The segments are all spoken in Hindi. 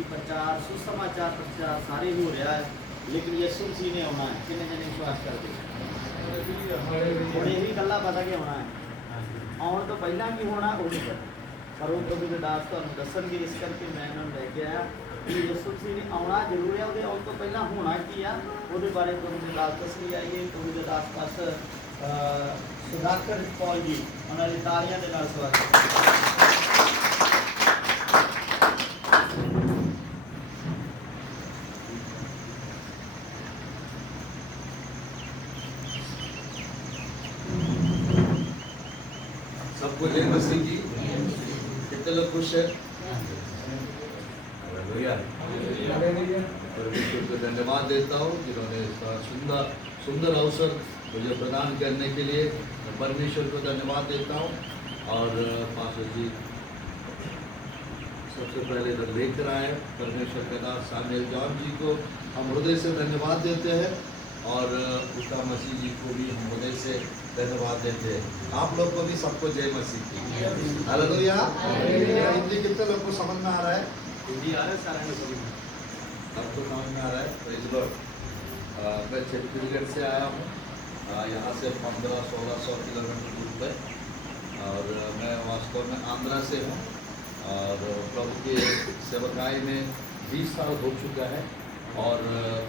भी प्रचार सुसमाचार प्रचार सारे हो रहा है, लेकिन यीशु मसीह ने आना है। कितने जने विश्वास करते हैं? ਹੁਣ ਇਹੀ ਗੱਲਾਂ ਪਤਾ ਕਿ ਹੋਣਾ ਹੈ, ਆਉਣ ਤੋਂ ਪਹਿਲਾਂ ਕੀ ਹੋਣਾ ਉਹ ਨਹੀਂ ਪਤਾ, ਪਰ ਉਹ ਪ੍ਰਭੂ ਦੇ ਦਾਸ ਤੁਹਾਨੂੰ ਦੱਸਣਗੇ। ਇਸ ਕਰਕੇ ਮੈਂ ਇਹਨਾਂ ਨੂੰ ਲੈ ਕੇ ਆਇਆ ਕਿ ਯਿਸੂ ਮਸੀਹ ਨੇ ਆਉਣਾ ਜ਼ਰੂਰ ਹੈ, ਉਹਦੇ ਆਉਣ ਤੋਂ ਪਹਿਲਾਂ ਹੋਣਾ ਕੀ ਆ ਉਹਦੇ ਬਾਰੇ ਪ੍ਰਭੂ ਦੇ ਦਾਸ ਦੱਸਣੀ ਆਈਏ। ਪ੍ਰਭੂ ਦੇ ਦਾਸ ਪਾਸ ਸੁਦਾਕਰ ਪੌਲ ਜੀ, ਉਹਨਾਂ ਦੀ ਤਾਲੀਆਂ ਦੇ ਨਾਲ ਸਵਾਗਤ। सबको जय मसीह की। कितने लोग खुश है? हालेलुया। परमेश्वर को धन्यवाद देता हूँ जिन्होंने सुंदर अवसर मुझे प्रदान करने के लिए परमेश्वर को धन्यवाद देता हूँ। और पास्टर जी सबसे पहले तो लेकर आए परमेश्वर के दास सामुएल जॉन जी को हम हृदय से धन्यवाद देते हैं, और उषा मसीह जी को भी हम हृदय से धन्यवाद देते हैं। आप लोग को भी सबको जय मसीह की। हालेलुया। हिंदी कितने लोग को समझ में आ रहा है? हिंदी आ रहा है सारा में समझ में? सबको समझ में आ रहा है? Praise Lord. मैं छत्तीसगढ़ से आया हूँ, यहाँ से 1500-1600 किलोमीटर दूर पे, और मैं वास्तव में आंध्रा से हूँ, और प्रभु के सेवकाई में 20 साल हो चुका है, और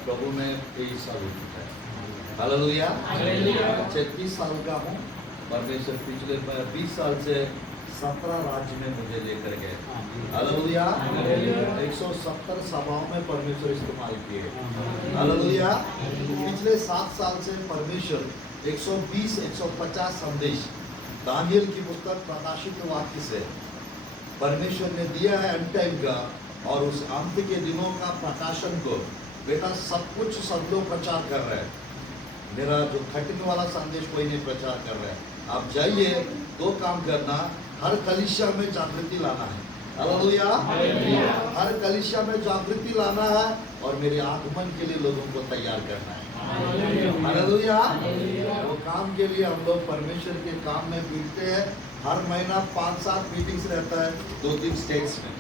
प्रभु में 23 साल हो चुका है। हालेलुया। 36 साल का हूँ। परमेश्वर पिछले 20 साल से 17 राज्य में मुझे लेकर गए। हालेलुया। 170 सभाओं में परमेश्वर इस्तेमाल किए। हालेलुया। पिछले 7 साल से परमेश्वर 120-150 संदेश दानियल की पुस्तक प्रकाशित वाक्य से परमेश्वर ने दिया है एंड टाइम का, और उस अंत के दिनों का प्रकाशन को बेटा सब कुछ सब लोग प्रचार कर रहे हैं। मेरा जो खटने वाला संदेश कोई नहीं प्रचार कर रहा है। आप जाइए, 2 काम करना, हर कलीसिया में जागृति लाना है। हालेलुया। हर कलीसिया में जागृति लाना है, और मेरे आगमन के लिए लोगों को तैयार करना है। हालेलुया। वो काम के लिए हम लोग परमेश्वर के काम में जुटते हैं। हर महीना 5-7 मीटिंग्स रहता है 2-3 स्टेट्स में।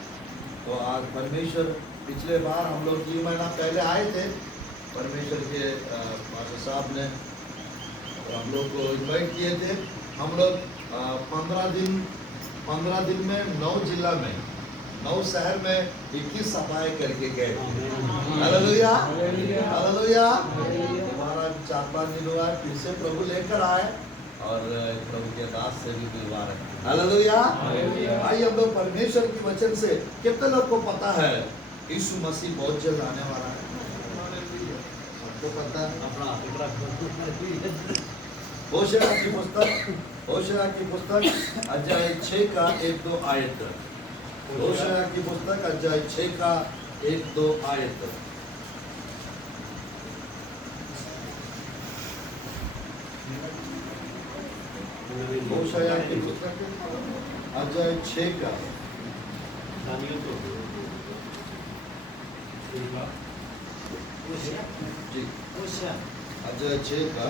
तो आज परमेश्वर, पिछले बार हम लोग 3 महीना पहले आए थे, परमेश्वर के पास्टर साहब ने हम लोग को इन्वाइट किए थे। हम लोग 15 दिन में 9 जिला में 9 शहर में 21 सभाएं करके गए। हालेलुया। हालेलुया। हमारा 4-5 दिन हुआ, फिर से प्रभु लेकर आए, और प्रभु के दास से भी मिलवा रहे। हालेलुया। भाई हम लोग परमेश्वर की वचन से, कितने लोग को पता है यीशु मसीह बहुत जल्द आने वाला है? सबको पता है? होशे की पुस्तक अध्याय 6 का 1-2 आयत। होशे की पुस्तक अध्याय 6 का 1-2 आयत। होशे की पुस्तक अध्याय 6 का जी, अध्याय 6 का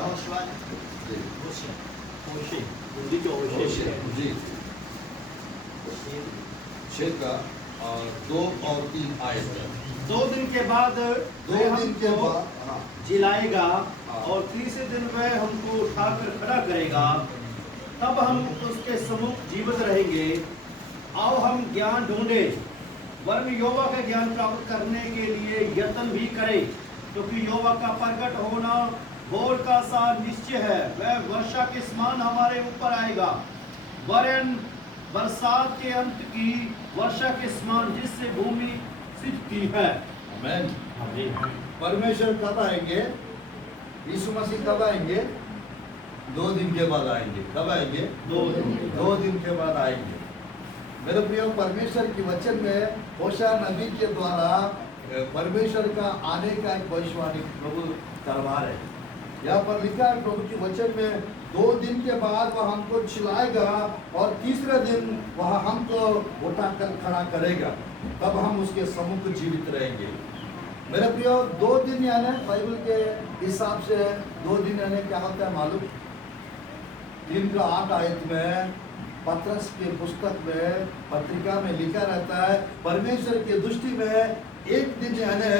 जी 6 का 2 और 3 आयत। 2 दिन के बाद जिलाएगा, और तीसरे दिन वह हमको उठाकर खड़ा करेगा, तब हम उसके सम्मुख जीवित रहेंगे। आओ हम ज्ञान ढूंढे, वरन यहोवा का ज्ञान प्राप्त करने के लिए यत्न भी करें, क्योंकि यहोवा का प्रकट होना भोर का सा निश्चय है। वह वर्षा के समान हमारे ऊपर आएगा, वरन बरसात के अंत की वर्षा के समान, जिससे भूमि सिंचती है। आमीन। परमेश्वर कब आएंगे? यीशु मसीह कब आएंगे? 2 दिन के बाद आएंगे। कब आएंगे? 2 दिन के बाद आएंगे। मेरे प्रिय, परमेश्वर की वचन में होशा नबी के द्वारा परमेश्वर का आने का एक भविष्यवाणी प्रभु करवा रहे हैं। यहाँ पर लिखा है प्रभु की वचन में, 2 दिन के बाद वह हमको छिलाएगा, और तीसरे दिन वह हमको उठाकर खड़ा करेगा, तब हम उसके सम्मुख जीवित रहेंगे। मेरे प्रियो, 2 दिन यानी बाइबल के हिसाब से 2 दिन यानी क्या होता है मालूम? 3 का 8 आयत में पत्रस के पुस्तक में, पत्रिका में लिखा रहता है, परमेश्वर की दृष्टि में एक दिन यानी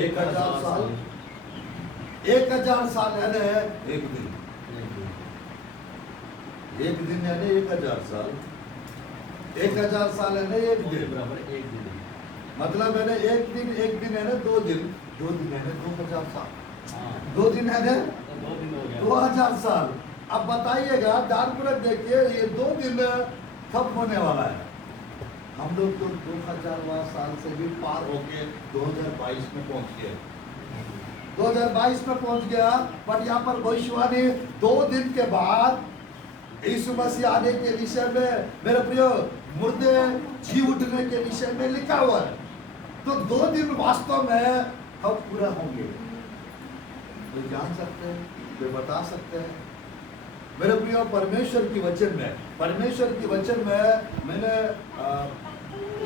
1000 साल, 1000 साल यानी एक दिन, एक दिन यानी 1000 साल, 1000 साल यानी एक दिन, बराबर एक दिन। मतलब यानी एक दिन यानी 2 दिन, 2 दिन यानी 2000 साल, हाँ, 2 दिन यानी तो 2 दिन हो गया। 2000 साल। अब बताइएगा, ध्यानपूर्वक देखिए, ये 2 दिन कब होने वाला है? हम लोग तो 2000वां साल से भी पार होके 2022 में पहुंच गए, 2022 में पहुंच गया। पर यहाँ पर भविष्यवाणी 2 दिन के बाद यीशु मसीह आने के विषय में, मेरे प्रियो, मुर्दे जी उठने के विषय में लिखा हुआ है। तो 2 दिन वास्तव में कब पूरा होंगे, तो जान सकते हैं, वे बता सकते हैं। मेरे प्रियो, परमेश्वर की वचन में, परमेश्वर की वचन में मैंने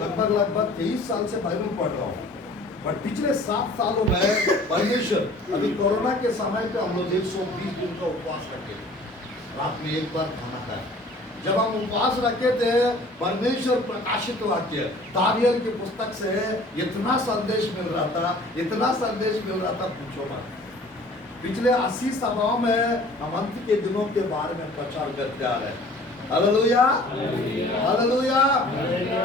लगभग 23 साल से बाइबल पढ़ रहा हूँ। पर पिछले 7 सालों में परमेश्वर, अभी कोरोना के समय पे हम लोग 120 दिन का उपवास रखे, रात में एक बार खाना खाए। जब हम उपवास रखे थे, परमेश्वर प्रकाशित वाक्य दानियल की पुस्तक से इतना संदेश मिल रहा था, इतना संदेश मिल रहा था, पूछो मत। पिछले 80 सभाओं में हम अंत के दिनों के बारे में प्रचार करते आ रहे हैं। Hallelujah, hallelujah.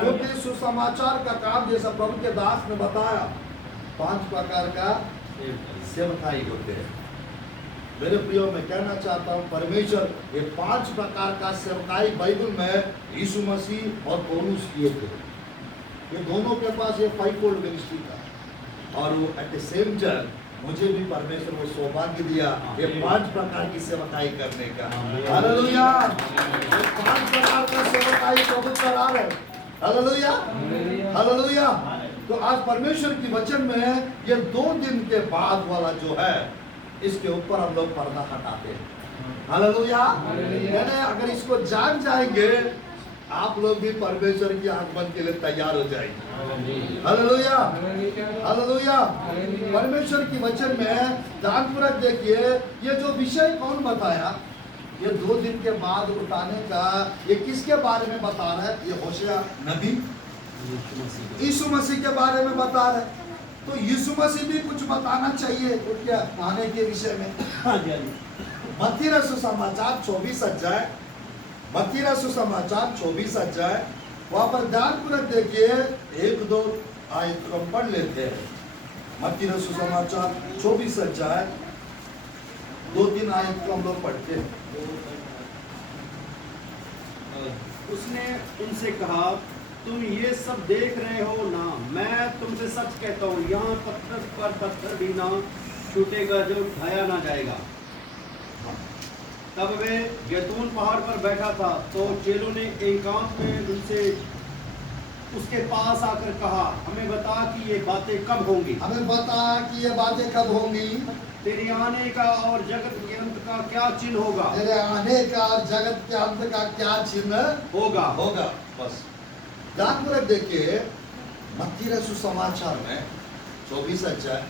क्योंकि सुसमाचार का काम, जैसा प्रभु के दास ने बताया, 5 प्रकार का सेवकाई होते हैं। मेरे प्रियो, मैं कहना चाहता हूँ, परमेश्वर ये 5 प्रकार का सेवकाई बाइबल में यीशु मसीह और पौलुस किए थे। ये दोनों के पास ये 5-fold मिनिस्ट्री था, और वो एट द सेम टाइम मुझे भी परमेश्वर को सौभाग्य दिया ये 5 प्रकार की सेवकाई करने का। हालेलुया, 5 प्रकार का सेवकाई प्रभु करा रहे। Hallelujah, hallelujah. तो आज परमेश्वर की वचन में ये 2 दिन के बाद वाला जो है, इसके ऊपर हम लोग पर्दा हटाते हैं। हालेलुया। यानी अगर इसको जान जाएंगे, आप लोग भी परमेश्वर की आगमन के लिए तैयार हो जाएंगे। Hallelujah, hallelujah. परमेश्वर की वचन में ध्यानपूर्वक देखिए, ये जो विषय कौन बताया, ये 2 दिन के बाद उठाने का, ये किसके बारे में बता रहा है? ये होशिया नबी यीशु मसीह के बारे में बता रहा है। तो यीशु मसीह भी कुछ बताना चाहिए तो क्या आने के विषय में। मत्ती रसूल समाचार 24 अध्याय, मत्ती रसूल समाचार 24 अध्याय, वहां पर ध्यानपूर्वक देखिए, 1-2 आयत को पढ़ लेते हैं। मत्ती रसूल समाचार 24 अध्याय 2-3 आयत को हम लोग पढ़ते हैं। उसने उनसे कहा, तुम ये सब देख रहे हो ना? मैं तुमसे सच कहता हूँ, यहाँ पत्थर पर पत्थर भी ना छूटेगा जो उठाया ना जाएगा। तब वे जैतून पहाड़ पर बैठा था, तो चेलों ने एकांत में उनसे उसके पास आकर कहा, हमें बता कि ये बातें कब होंगी? हमें बता कि ये बातें कब होंगी? तेरे आने का और जगत के अंत का क्या चिन्ह होगा? तेरे आने का और जगत के अंत का क्या चिन्ह होगा? होगा। बस ध्यानपूर्वक देखिए, मत्ती रसूल समाचार में 24 अध्याय,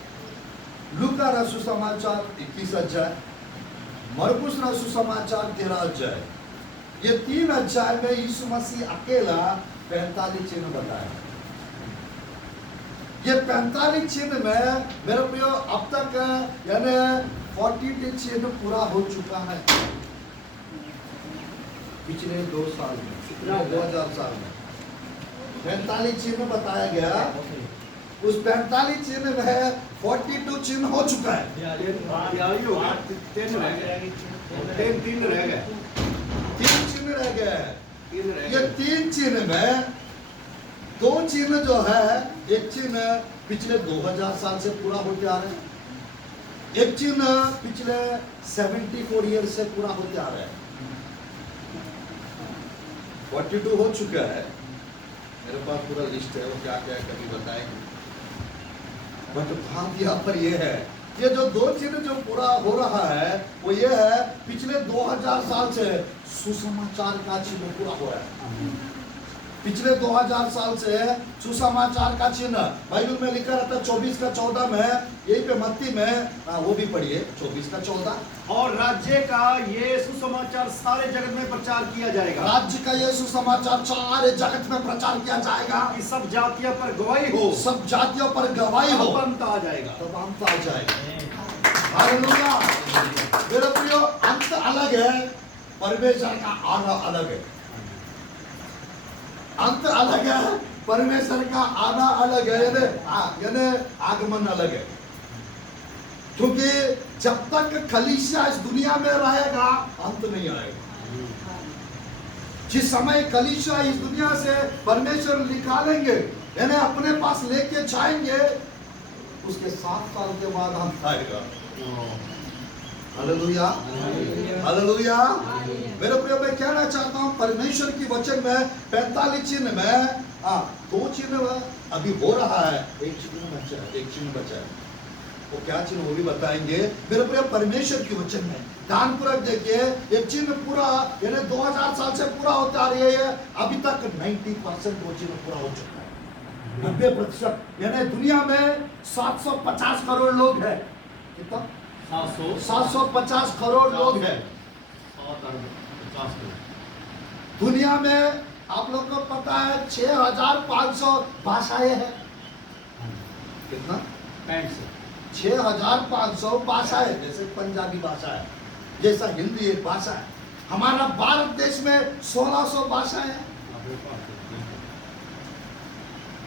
लूका रसूल समाचार 21 अध्याय, मरकुस रसूल समाचार 13 अध्याय, ये 3 अध्याय में यीशु मसीह अकेला 45 चिन्ह बताया। ये 45 चिन्ह में मेरे प्रियो, अब तक यानी 40 चिन्ह पूरा हो चुका है पिछले 2 साल में, 2000 साल में 45 चिन्ह बताया गया। उस 45 चिन्ह में 42 चिन्ह हो चुका है। 3 रह गए, 3 रह गए, 3 चिन्ह रह गए। 3 रह ये गए। 3 चिन्ह में 2 चिन्ह जो है, एक चिन्ह पिछले 2000 साल से पूरा होते आ रहे हैं, एक चिन्ह पिछले 74 ईयर से पूरा होते आ रहे हैं। 42 हो चुका है, मेरे पास पूरा लिस्ट है, वो क्या क्या कभी बताएंगे। बट बात यहाँ पर ये है, ये जो 2 चिन्ह जो पूरा हो रहा है, वो ये है, पिछले 2000 साल से सुसमाचार का चिन्ह पूरा हो रहा है। पिछले 2000 साल से सुसमाचार का चिन्ह बाइबल में लिखा रहता है 24 का 14 में, यही पे मत्ती में वो भी पढ़िए 24 का 14। और राज्य का ये सुसमाचार सारे जगत में प्रचार किया जाएगा, राज्य का ये सुसमाचार सारे जगत में प्रचार किया जाएगा कि सब जातियों पर गवाही हो, सब जातियों पर गवाही हो, तब अंत आ जाएगा। तब अंत आ जाएगा। हालेलुया। मेरे प्रियो, अंत अलग है, परमेश्वर का आना अलग है। अंत अलग है, परमेश्वर का आना अलग है, यानी आगमन अलग है। क्योंकि जब तक कलीसिया इस दुनिया में रहेगा अंत नहीं आएगा। जिस समय कलीसिया इस दुनिया से परमेश्वर निकालेंगे, यानी अपने पास लेके जाएंगे, उसके 7 साल के बाद अंत आएगा। Hallelujah, hallelujah. मेरे प्रिय, मैं कहना चाहता हूँ परमेश्वर की वचन में 45 चिन्ह में 2 चिन्ह अभी हो रहा है, एक चिन्ह बचा है, एक चिन्ह बचा है। वो क्या चिन्ह वो भी बताएंगे। मेरे प्रिय, परमेश्वर की वचन में ध्यान पूर्वक देखिए, एक चिन्ह पूरा यानी 2000 साल से पूरा होता आ रही है, अभी तक 90% वो चिन्ह पूरा हो चुका है। 90% यानी दुनिया में 750 करोड़ लोग हैं। कितना? 750 करोड़ लोग हैं दुनिया में। आप लोग को पता है 6500 भाषाएं हैं। कितना? 6500 भाषाएं। जैसे पंजाबी भाषा है, जैसा हिंदी एक भाषा है। हमारा भारत देश में 1600 भाषाएं हैं।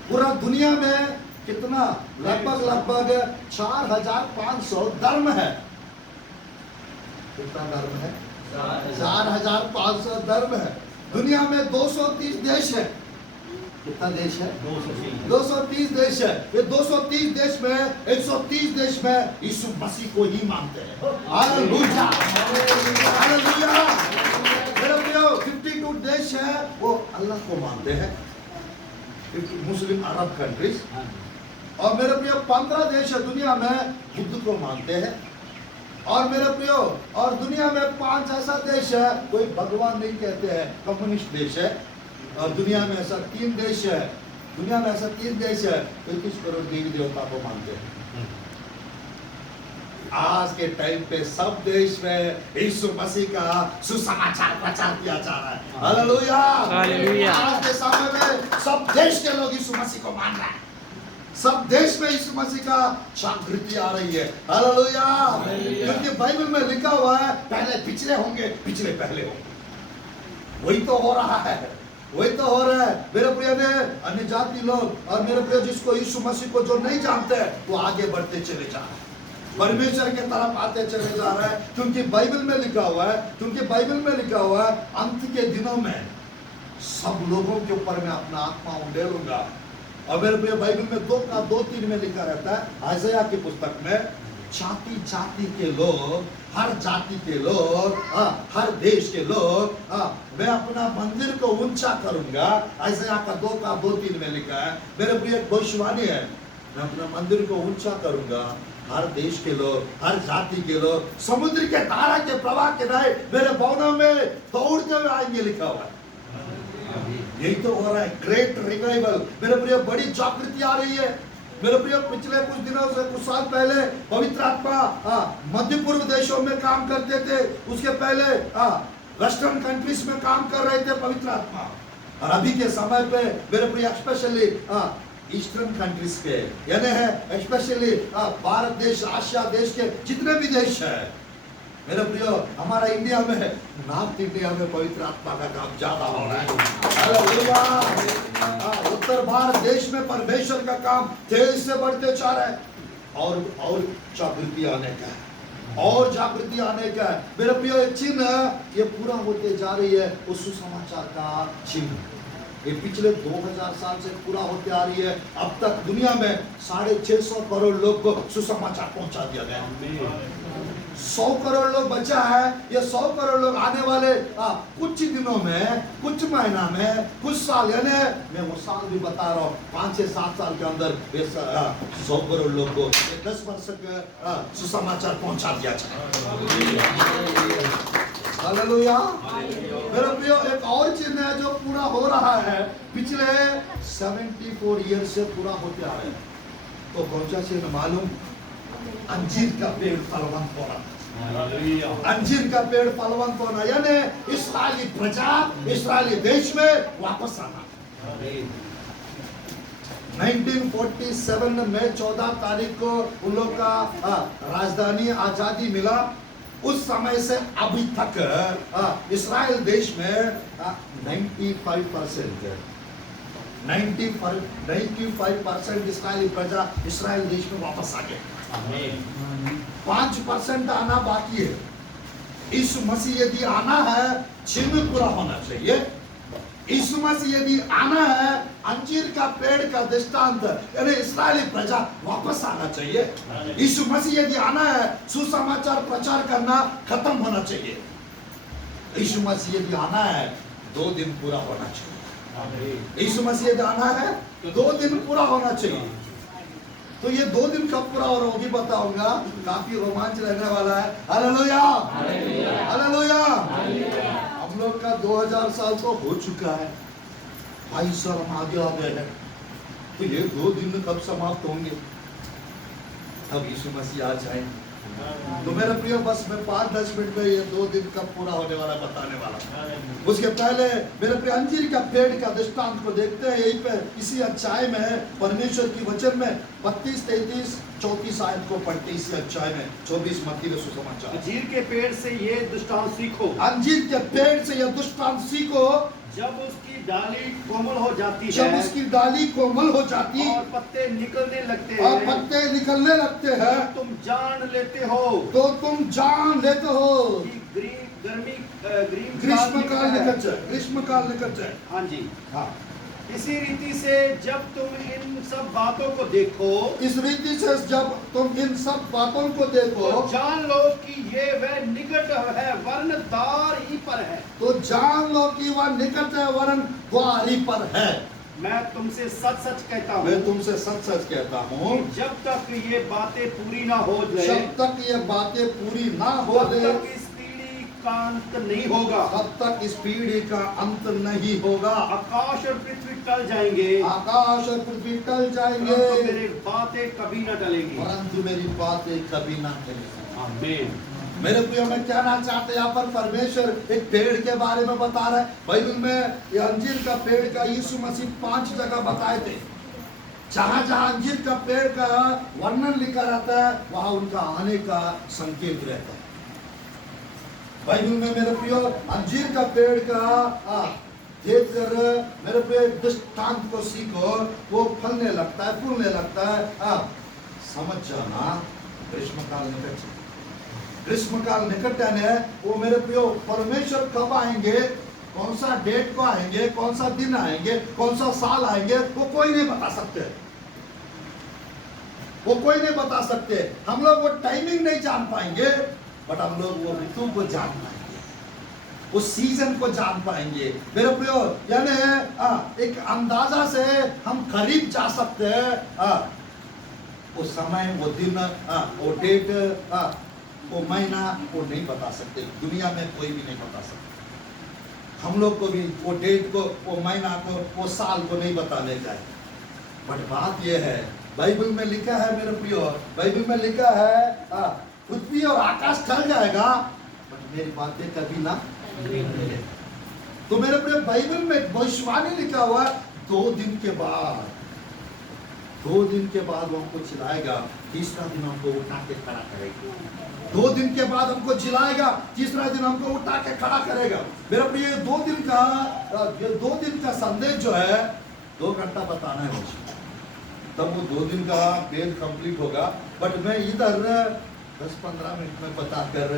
पूरा दुनिया में कितना? लगभग 4500 धर्म है। कितना धर्म है? 4500 धर्म है। दुनिया में 230 देश है। कितना देश है? 230 देश है। ये 230 देश में 130 देश में यीशु मसीह को ही मानते हैं। Hallelujah, hallelujah. मेरे प्रियो, 52 देश है वो अल्लाह को मानते हैं, मुस्लिम अरब कंट्रीज। और मेरे प्रियो, 15 देश है दुनिया में बुद्ध को मानते हैं। और मेरे प्रियो, और दुनिया में 5 ऐसा देश है कोई भगवान नहीं कहते हैं, कम्युनिस्ट देश है। और दुनिया में ऐसा 3 देश है, दुनिया में ऐसा 3 देश है 21 करोड़ देवी देवता को मानते हैं। आज के टाइम पे सब देश में यीशु मसीह का सुसमाचार प्रचार किया जा रहा है। Hallelujah, hallelujah. आज के समय में सब देश के लोग यीशु मसीह को मान रहे हैं। सब देश में यीशु मसीह का जागृति आ रही है। हालेलुया, क्योंकि बाइबल में लिखा हुआ है पहले पिछले होंगे, पिछले पहले होंगे। वही तो हो रहा है, वही तो हो रहा है। मेरे प्रिय ने अन्य जाति लोग और मेरे प्रिय जिसको यीशु मसीह को जो नहीं जानते वो आगे बढ़ते चले जा रहे हैं, परमेश्वर के तरफ आते चले जा रहे हैं। क्योंकि बाइबल में लिखा हुआ है, क्योंकि बाइबल में लिखा हुआ है अंत के दिनों में सब लोगों के ऊपर मैं अपना आत्मा उंडेलूंगा। और मेरे प्रिय, बाइबल में 2:3 में लिखा रहता है, आयशया की पुस्तक में, जाति जाति के लोग, हर जाति के लोग, हर देश के लोग, मैं अपना मंदिर को ऊंचा करूंगा। आयशया का 2:3 में लिखा है। मेरे प्रिय, भविष्यवाणी है, मैं अपना मंदिर को ऊंचा करूंगा। हर देश के लोग, हर जाति के लोग समुद्र के धारा के प्रवाह के नाए मेरे भवनों में दौड़ते हुए आएंगे, लिखा हुआ है। यही तो हो रहा है, ग्रेट रिवाइवल। मेरे प्रिय, बड़ी जागृति आ रही है। मेरे प्रिय, पिछले कुछ दिनों से, कुछ साल पहले पवित्र आत्मा मध्य पूर्व देशों में काम करते थे, उसके पहले वेस्टर्न कंट्रीज में काम कर रहे थे पवित्र आत्मा। और अभी के समय पे मेरे प्रिय, स्पेशली ईस्टर्न कंट्रीज के, यानी है स्पेशली भारत देश, आशिया देश के जितने भी देश है, मेरे प्रियो, हमारा इंडिया में, नॉर्थ इंडिया में पवित्र आत्मा का काम ज्यादा हो रहा है। हालेलुया। उत्तर भारत देश में परमेश्वर का काम तेज से बढ़ते जा रहा है। और जागृति आने का है, और जागृति आने का है। मेरे प्रियो, एक चिन्ह ये पूरा होते जा रही है, उस सुसमाचार का चिन्ह ये पिछले 2000 साल से पूरा होते आ रही है। अब तक दुनिया में 650 करोड़ लोग को सुसमाचार पहुंचा दिया गया। 100 करोड़ लोग बचा है। ये 100 करोड़ लोग आने वाले कुछ दिनों में, कुछ महीना में, कुछ साल, यानी मैं वो साल भी बता रहा हूँ, 5 से 7 साल के अंदर 100 करोड़ लोग को 10 वर्ष का सुसमाचार पहुंचा दिया जाए। हालेलुया। मेरे प्रियो, एक और चिन्ह है जो पूरा हो रहा है, पिछले 74 ईयर से पूरा होते आ रहे हैं। तो कौन सा चिन्ह मालूम? अंजीर का पेड़ फलवंत होना। अंजीर का पेड़ फलवंत होना यानी इस्राएली प्रजा, इस्राएली देश में वापस आना। 1947 में 14 तारीख को उन लोग का राजधानी आजादी मिला। उस समय से अभी तक इस्राएल देश में 95% इस्राएली प्रजा इस्राएल देश में वापस आ गए। 5% आना बाकी है। यीशु मसीह यदि आना है, चिन्ह पूरा होना चाहिए। यीशु मसीह यदि आना है, अंजीर का पेड़ का दृष्टांत यानी इस्राएली प्रजा वापस आना चाहिए। यीशु मसीह यदि आना है, सुसमाचार प्रचार करना खत्म होना चाहिए। यीशु मसीह यदि आना है, 2 दिन पूरा होना चाहिए। यीशु मसीह यदि आना है, 2 दिन पूरा होना चाहिए। तो ये 2 दिन कब पूरा हो रहा होगी बताऊंगा। काफी रोमांच रहने वाला है। Hallelujah, hallelujah. हम लोग का 2000 साल तो हो चुका है। 22 साल हम आगे आ गए हैं। तो ये 2 दिन कब समाप्त होंगे? अब यीशु मसीह आ जाए। तो मेरे प्रियो, बस मैं 5-10 मिनट में ये 2 दिन कब पूरा होने वाला बताने वाला। उसके पहले मेरे प्रिय, अंजीर का पेड़ का दृष्टांत को देखते हैं। यहीं पे इसी अध्याय में परमेश्वर की वचन में 32, 33, 34 आयत को पढ़ते इसी अध्याय में 24 मत्ती का सुसमाचार। अंजीर के पेड़ से ये दृष्टांत सीखो। अंजीर के पेड़ से यह दृष्टांत सीखो, जब उसकी डाली कोमल हो जाती है, जब उसकी डाली कोमल हो जाती और पत्ते निकलने लगते और हैं, पत्ते निकलने लगते हैं, तुम जान लेते हो तो तुम जान लेते हो कि ग्रीष्म काल निकट जाए, ग्रीष्म काल निकट जाए। हाँ जी। हाँ, इसी रीति से जब तुम इन सब बातों को देखो, इस रीति से जब तुम इन सब बातों को देखो, तो जान लो कि ये वह निकट है, वरन द्वार ही पर है। तो जान लो कि वह निकट है, वरन द्वार ही पर है। मैं तुमसे सच सच कहता हूँ, मैं तुमसे सच सच कहता हूँ, जब तक ये बातें पूरी ना हो जाए, जब तक ये बातें पूरी ना हो तब जाए, तक इस पीढ़ी का अंत नहीं होगा। तब तक इस पीढ़ी का अंत नहीं होगा। आकाश और पृथ्वी टल जाएंगे, आकाश और पृथ्वी टल जाएंगे, परंतु मेरी बातें कभी न टलेंगी। परंतु मेरी बातें कभी ना टलेंगी। आमीन। मेरे प्रियो, मैं कहना चाहते यहाँ पर परमेश्वर एक पेड़ के बारे में बता रहा है। बाइबल में ये अंजीर का पेड़ का यीशु मसीह 5 जगह बताए थे। जहां जहां अंजीर का पेड़ का वर्णन लिखा रहता है, वहां उनका आने का संकेत रहता है। बाइबल में मेरे प्रियो, अंजीर का पेड़ का देख कर मेरे प्रियो दृष्टांत को सीखो। वो फलने लगता है, फूलने लगता है। समझ जाना, ग्रीष्मकाल निकट है। ग्रीष्मकाल निकट है। वो मेरे प्रियो, परमेश्वर कब आएंगे, कौन सा डेट को आएंगे, कौन सा दिन आएंगे, कौन सा साल आएंगे, वो कोई नहीं बता सकते। वो कोई नहीं बता सकते। हम लोग वो टाइमिंग नहीं जान पाएंगे, बट हम लोग वो ऋतु को जान पाएंगे, उस सीजन को जान पाएंगे। मेरे प्रियो, यानी एक अंदाजा से हम करीब जा सकते हैं। वो समय, वो दिन, वो डेट, वो महीना वो नहीं बता सकते। दुनिया में कोई भी नहीं बता सकता। हम लोग को भी वो डेट को, वो महीना को, वो साल को नहीं बताने जाए। बट बात ये है, बाइबल में लिखा है मेरे प्रियो, बाइबल में लिखा है पृथ्वी और आकाश टल जाएगा, बट मेरी बातें कभी ना। तो मेरे प्रियो, बाइबल में भविष्यवाणी लिखा हुआ है, 2 दिन के बाद, 2 दिन के बाद वो हमको चिल्लाएगा, तीसरा दिन हमको उठा के खड़ा करेगा। 2 दिन के बाद हमको जिलाएगा, तीसरा दिन हमको उठा के खड़ा करेगा। मेरा प्रिय, 2 दिन का संदेश जो है 2 घंटा बताना है मुझे, तब वो 2 दिन का पेज कंप्लीट होगा। बट मैं इधर 10-15 मिनट में बताकर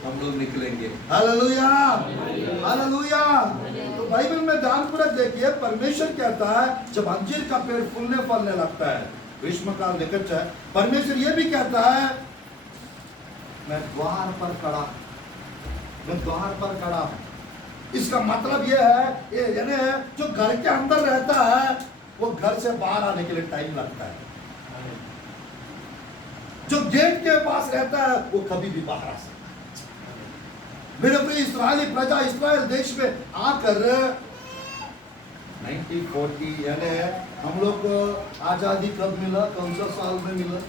हम लोग निकलेंगे। Hallelujah, hallelujah. तो बाइबल में ध्यानपूर्वक देखिए, परमेश्वर कहता है जब अंजीर का पेड़ फूलने फलने लगता है, ग्रीष्मकाल निकट है, परमेश्वर ये भी कहता है मैं द्वार पर खड़ा, मैं द्वार पर खड़ा हूं। इसका मतलब यह है, यानी जो घर के अंदर रहता है वो घर से बाहर आने के लिए टाइम लगता है। जो गेट के पास रहता है वो कभी भी बाहर आ सकता है। मेरे प्रिय इस्राएली प्रजा इस्राएल देश में आकर 1940 यानी हम लोग को आजादी कब मिला, कौन सा साल में मिला?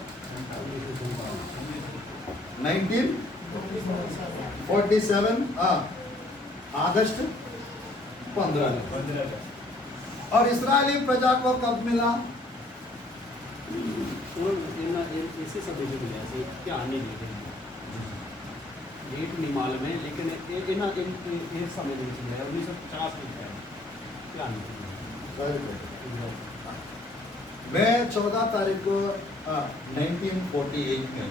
1947 अगस्त 15 और इस्राएली प्रजा को कब मिला? इसी सब मिले ऐसे क्या आने लगे डेट नहीं मालूम है, लेकिन ये समय नहीं चल रहा है 1950 में क्या आने मैं 14 तारीख को 1948 में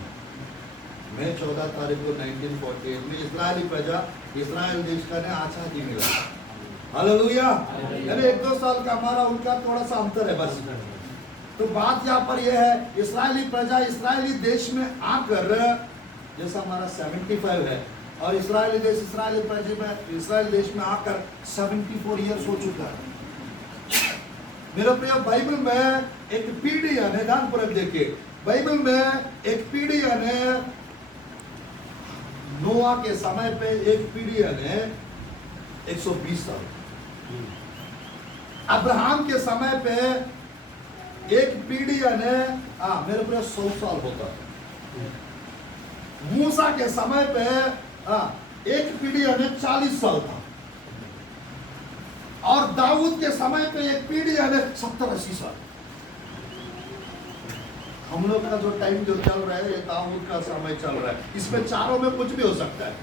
मैं 14 तारीख को 1948 में इस्राएली प्रजा इस्राएल देश का ने आजादी मिला। हालेलुया। यानी 1-2 साल का हमारा उनका थोड़ा सा अंतर है बस। तो बात यहाँ पर यह है, इस्राएली प्रजा इस्राएली देश में आकर, जैसा हमारा 75 है, और इस्राएली देश इस्राएली प्रजा में इस्राएल देश में आकर 74 ईयर्स हो चुका है। मेरा प्रिय, बाइबल में एक पीढ़ी यानी ध्यानपूर्वक देखिए, बाइबल में एक पीढ़ी यानी नोआ के समय पे एक पीढ़ी यानी 120 साल, अब्राहम के समय पे एक पीढ़ी यानी मेरे प्रिय 100 साल होता है। मूसा के समय पे एक पीढ़ी यानी 40 साल था, और दाऊद के समय पे एक पीढ़ी यानी 70-80 साल। हम लोग का जो टाइम जो चल रहा है, ये दाऊद का समय चल रहा है, इसमें चारों में कुछ भी हो सकता है।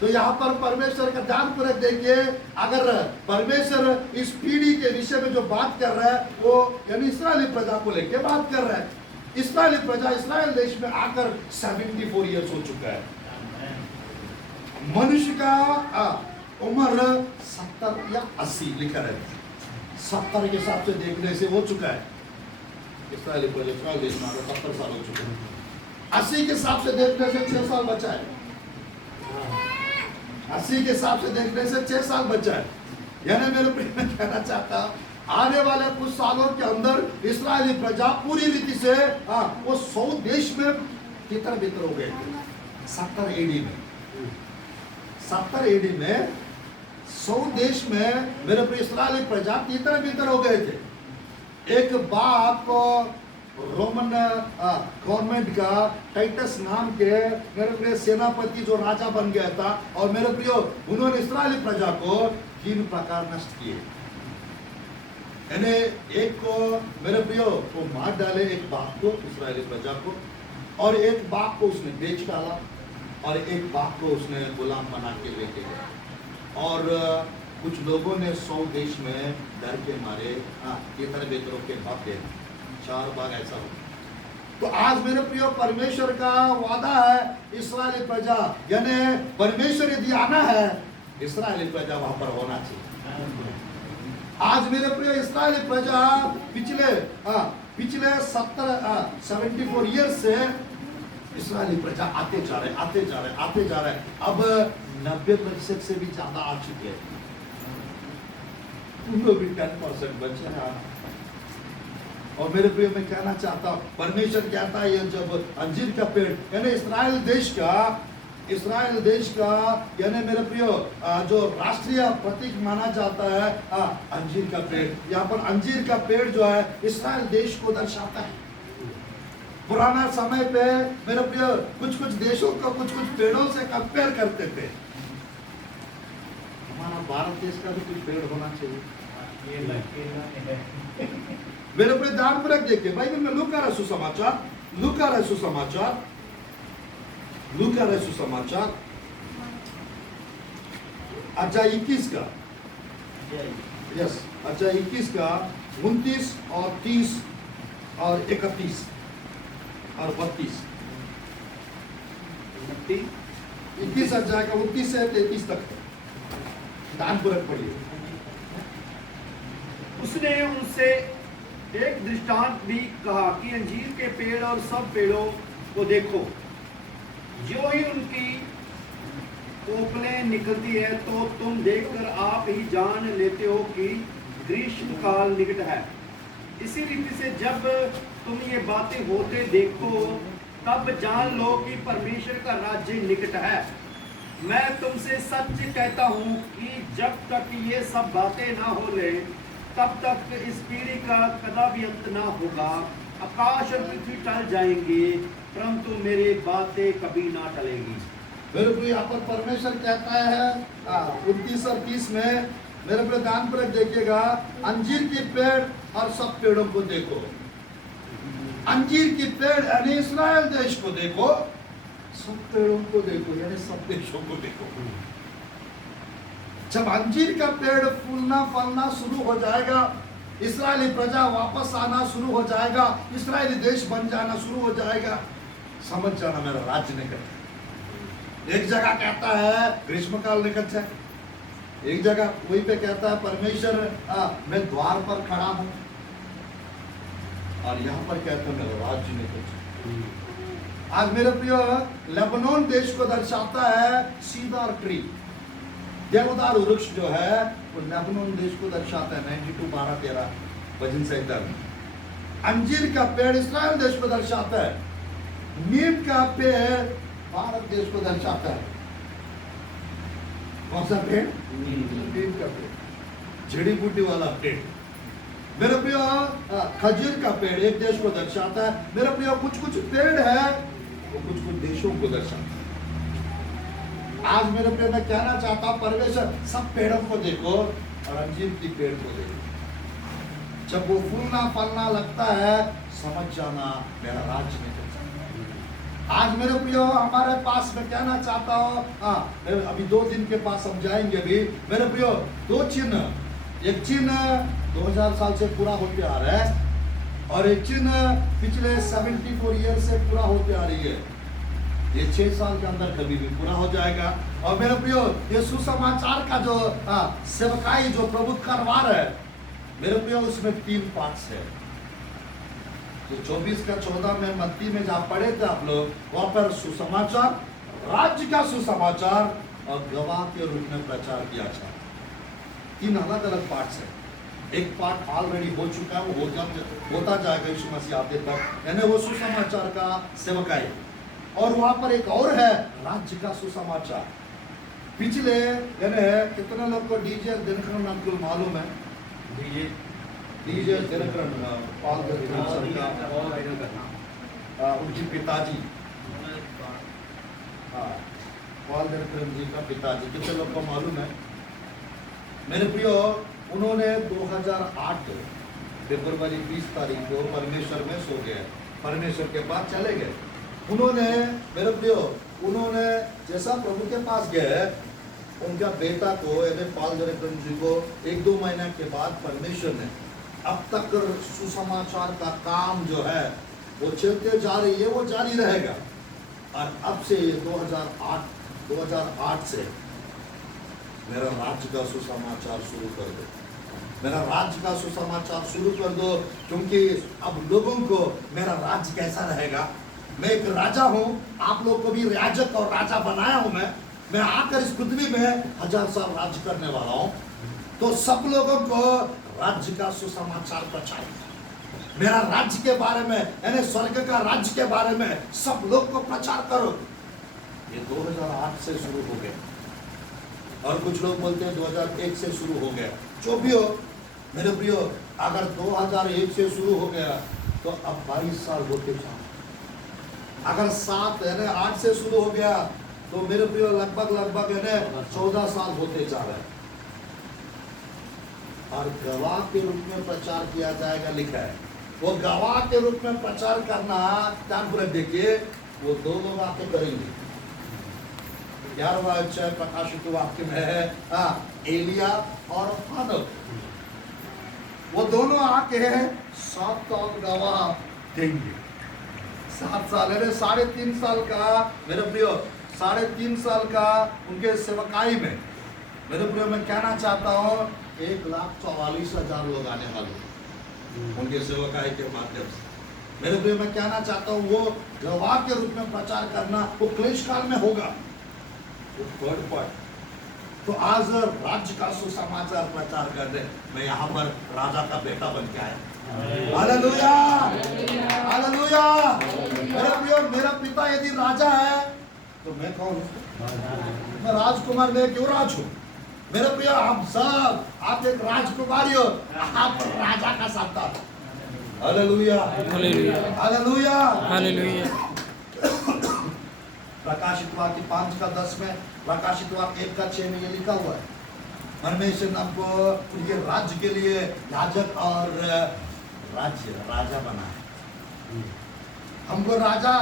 तो यहाँ पर परमेश्वर का ध्यानपूर्वक देखिए, अगर परमेश्वर इस पीढ़ी के विषय में जो बात कर रहा है, वो यानी इस्राएली प्रजा को लेके बात कर रहा है। इस्राएली प्रजा इस्राएल देश में आकर 74 ईयर्स हो चुका है। मनुष्य का उम्र 70 या 80 लिखा है, 70 के हिसाब से देखने से हो चुका है। इस्राएली प्रजा इस्राएल देश में आकर 70 साल हो चुके हैं। 80 के हिसाब से देखने से 6 साल बचा है। 80 के हिसाब से देखने से 6 साल बचा है। यानी मेरे प्रिय, मैं कहना चाहता हूं, आने वाले कुछ सालों के अंदर इस्राएली प्रजा पूरी रीति से वो 100 देश में तितर बितर हो गए थे। 70 AD में 100 देश में मेरे प्रिय इस्राएली प्रजा तितर बितर हो गए थे। एक बाप रोमन गवर्नमेंट का टाइटस नाम के मेरे प्रिय सेनापति जो राजा बन गया था, और मेरे प्रियो उन्होंने इस्राएली प्रजा को 3 प्रकार नष्ट किए। यानी एक को मेरे प्रियो वो मार डाले, एक बाप को इस्राएली प्रजा को, और एक बाप को उसने बेच डाला, और एक बाप को उसने गुलाम बना के लेके गया। और कुछ लोगों ने 100 देश में डर के मारे तितर बितरों के भाग दे 4 बार ऐसा हो। तो आज मेरे प्रिय, परमेश्वर का वादा है, इस्राएली प्रजा यानी परमेश्वर यदि आना है, इस्राएली प्रजा वहां पर होना चाहिए। आज मेरे प्रिय, इस्राएली प्रजा पिछले 74 ईयर्स से इस्राएली प्रजा आते जा रहे। अब 90% से भी ज्यादा आ चुके हैं। उन लोग भी 10% बचे हैं। और मेरे प्रिय, मैं कहना चाहता हूं, परमेश्वर कहता है, ये जब अंजीर का पेड़ यानी इस्राएल देश का यानी मेरे प्रिय जो राष्ट्रीय प्रतीक माना जाता है अंजीर का पेड़, यहाँ पर अंजीर का पेड़ जो है इस्राएल देश को दर्शाता है। पुराना समय पे मेरे प्रिय कुछ देशों को कुछ पेड़ों से कंपेयर करते थे। हमारा भारत देश का भी कुछ पेड़ होना चाहिए। मेरे प्रिय, ध्यानपूर्वक देखिए, बाइबल में लूका रहा सुसमाचार अध्याय 21 का, अध्याय 21 का 29 और 30 और 31 और 32। 21 अध्याय का 29 से 33 तक ध्यानपूर्वक पढ़िए। उसने उनसे एक दृष्टांत भी कहा कि अंजीर के पेड़ और सब पेड़ों को देखो, जो ही उनकी कोपलें निकलती है तो तुम देखकर आप ही जान लेते हो कि ग्रीष्म काल निकट है। इसी रीति से जब तुम ये बातें होते देखो, तब जान लो कि परमेश्वर का राज्य निकट है। मैं तुमसे सच कहता हूँ कि जब तक ये सब बातें ना हो ले, तब तक इस पीढ़ी का कदापि अंत ना होगा। आकाश और पृथ्वी टल जाएंगे, परंतु मेरी बातें कभी ना टलेंगी। मेरे प्रिय, यहाँ पर परमेश्वर कहता है 29 और 30 में, मेरे प्रिय ध्यान पर देखिएगा, अंजीर के पेड़ और सब पेड़ों को देखो। अंजीर की पेड़ यानी इस्राएल देश को देखो, सब पेड़ों को देखो यानी सब देशों को देखो। जब अंजीर का पेड़ फूलना फलना शुरू हो जाएगा, इस्राएली प्रजा वापस आना शुरू हो जाएगा, इस्राएली देश बन जाना शुरू हो जाएगा, समझ जाना मेरा राज्य निकल। एक जगह कहता है ग्रीष्म काल निकल जाए, एक जगह वहीं पे कहता है परमेश्वर मैं द्वार पर खड़ा हूं, और यहाँ पर कहता है मेरा राज्य निकल जाए। आज मेरे प्रिय, लेबनोन देश को दर्शाता है सीडर ट्री, देवदार वृक्ष जो है वो लेबनोन देश को दर्शाता है। 92:12-13 भजन संहिता में। अंजीर का पेड़ इस्राएल देश को दर्शाता है। नीम का पेड़ भारत देश को दर्शाता है। कौन सा पेड़? नीम का पेड़, जड़ी बूटी वाला पेड़। मेरे प्रिय, खजूर का पेड़ एक देश को दर्शाता है। मेरे प्रिय, कुछ कुछ पेड़ है वो कुछ कुछ देशों को दर्शाता है। आज मेरे प्रिय, मैं कहना चाहता हूं परमेश्वर सब पेड़ों को देखो और अंजीर की पेड़ को देखो। जब वो फूलना फलना लगता है, समझ जाना मेरा राज्य में। आज मेरे प्रिय, हमारे पास मैं कहना चाहता हूँ, अभी 2 दिन के पास हम जाएंगे। अभी मेरे प्रिय, 2 चिन्ह, एक चिन्ह 2000 साल से पूरा होते आ रहा है और एक चिन्ह पिछले 74 ईयर से पूरा होते आ रही है। ये 6 साल के अंदर कभी भी पूरा हो जाएगा। और मेरे प्रियो, ये सुसमाचार का जो सेवकाई जो प्रभु करवा रहे हैं, मेरे प्रियो, उसमें 3 पार्ट्स है। तो 24 का 14 में मत्ती में जहाँ पढ़े थे आप लोग, वहां पर सुसमाचार, राज्य का सुसमाचार और गवाह के रूप में प्रचार किया जाए। 3 अलग अलग पार्ट्स है। एक पार्ट ऑलरेडी हो चुका है, वो होता जाएगा यीशु मसीह आते तक, यानी वो सुसमाचार का सेवकाई। और वहां पर एक और है राज्य का सुसमाचार। पिछले यानी कितने लोग को डीजे दिनकरन अंकुल मालूम है? डीजे दिनकरन पाल दिनकरन का उनके पिताजी, पाल दिनकरन जी का पिताजी, कितने लोग को मालूम है? मेरे प्रियो, उन्होंने 2008 फरवरी 20 तारीख को परमेश्वर में सो गए, परमेश्वर के पास चले गए। उन्होंने मेरे प्रियो, उन्होंने जैसा प्रभु के पास गए, उनका बेटा को यानी पाल दिनकरन जी को 1-2 महीने के बाद परमेश्वर ने, अब तक सुसमाचार का काम जो है वो चलते जा रही है, वो जारी रहेगा। और अब से 2008 से मेरा राज्य का सुसमाचार शुरू कर दो, मेरा राज्य का सुसमाचार शुरू कर दो, क्योंकि अब लोगों को मेरा राज्य कैसा रहेगा। मैं एक राजा हूं, आप लोग को भी याजक और राजा बनाया हूं। मैं आकर इस पृथ्वी में 1000 साल राज्य करने वाला हूं। तो सब लोगों को राज्य का सुसमाचार प्रचार, मेरा राज्य के बारे में, यानी स्वर्ग का राज्य के बारे में सब लोग को प्रचार करो। ये 2008 से शुरू हो गया, और कुछ लोग बोलते हैं 2001 से शुरू हो गया। जो भी हो मेरे प्रियो, अगर 2001 से शुरू हो गया तो अब 22 साल होते जाओ। अगर 7 यानी 8 से शुरू हो गया तो मेरे प्रियो लगभग यानी 14 साल होते जा रहे हैं। और गवाह के रूप में प्रचार किया जाएगा, लिखा है। वो गवाह के रूप में प्रचार करना, ध्यान पूर्वक देखिए, वो 2 लोग आके करेंगे। 11वां अध्याय प्रकाशित वाक्य में है एलिया और हानोक, वो दोनों आके 7 साल गवाह देंगे। 7 साल यानी 3.5 साल का मेरे प्रियो, 3.5 साल का उनके सेवकाई में मेरे प्रियो, मैं कहना चाहता हूँ 1,44,000 लोग आने वाले उनके सेवकाई के माध्यम से। मेरे प्रियो, मैं कहना चाहता हूँ वो गवाह के रूप में प्रचार करना वो क्लेश काल में होगा। थर्ड पार्ट तो आज राज्य का सुसमाचार प्रचार करने मैं यहाँ पर राजा का बेटा बन के आया। Hallelujah, hallelujah. मेरे प्रिय, मेरा पिता यदि राजा है तो मैं कौन हूँ? मैं राजकुमार में क्यों राज हूँ? मेरे प्रिय हम सब आप एक राजकुमारी हो, आप राजा का संतान। Hallelujah hallelujah hallelujah hallelujah. प्रकाशित वाक्य 5:10 में, प्रकाशित वाक्य 1:6 में ये लिखा हुआ है, परमेश्वर ने हमको उनके राज्य के लिए याजक और राजा बना है। हमको राजा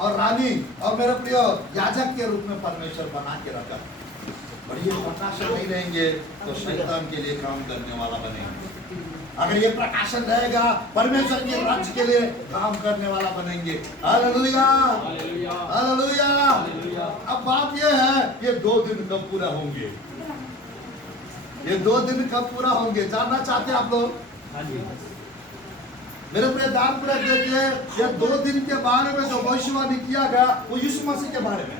और रानी और मेरे प्रिय याजक के रूप में परमेश्वर बना के रखा। और ये प्रकाशन नहीं रहेंगे तो शैतान के लिए काम करने वाला बनेंगे। अगर ये प्रकाशन रहेगा परमेश्वर के राज्य के लिए काम करने वाला बनेंगे। Hallelujah hallelujah hallelujah. हालेलुया। अब बात ये है, ये 2 दिन कब पूरा होंगे? ये 2 दिन कब पूरा होंगे जानना चाहते हैं आप लोग? हाँ जी। मेरे प्रिय दान पूरा देखिए, ये 2 दिन के बारे में जो भविष्यवाणी किया गया वो यीशु मसीह के बारे में।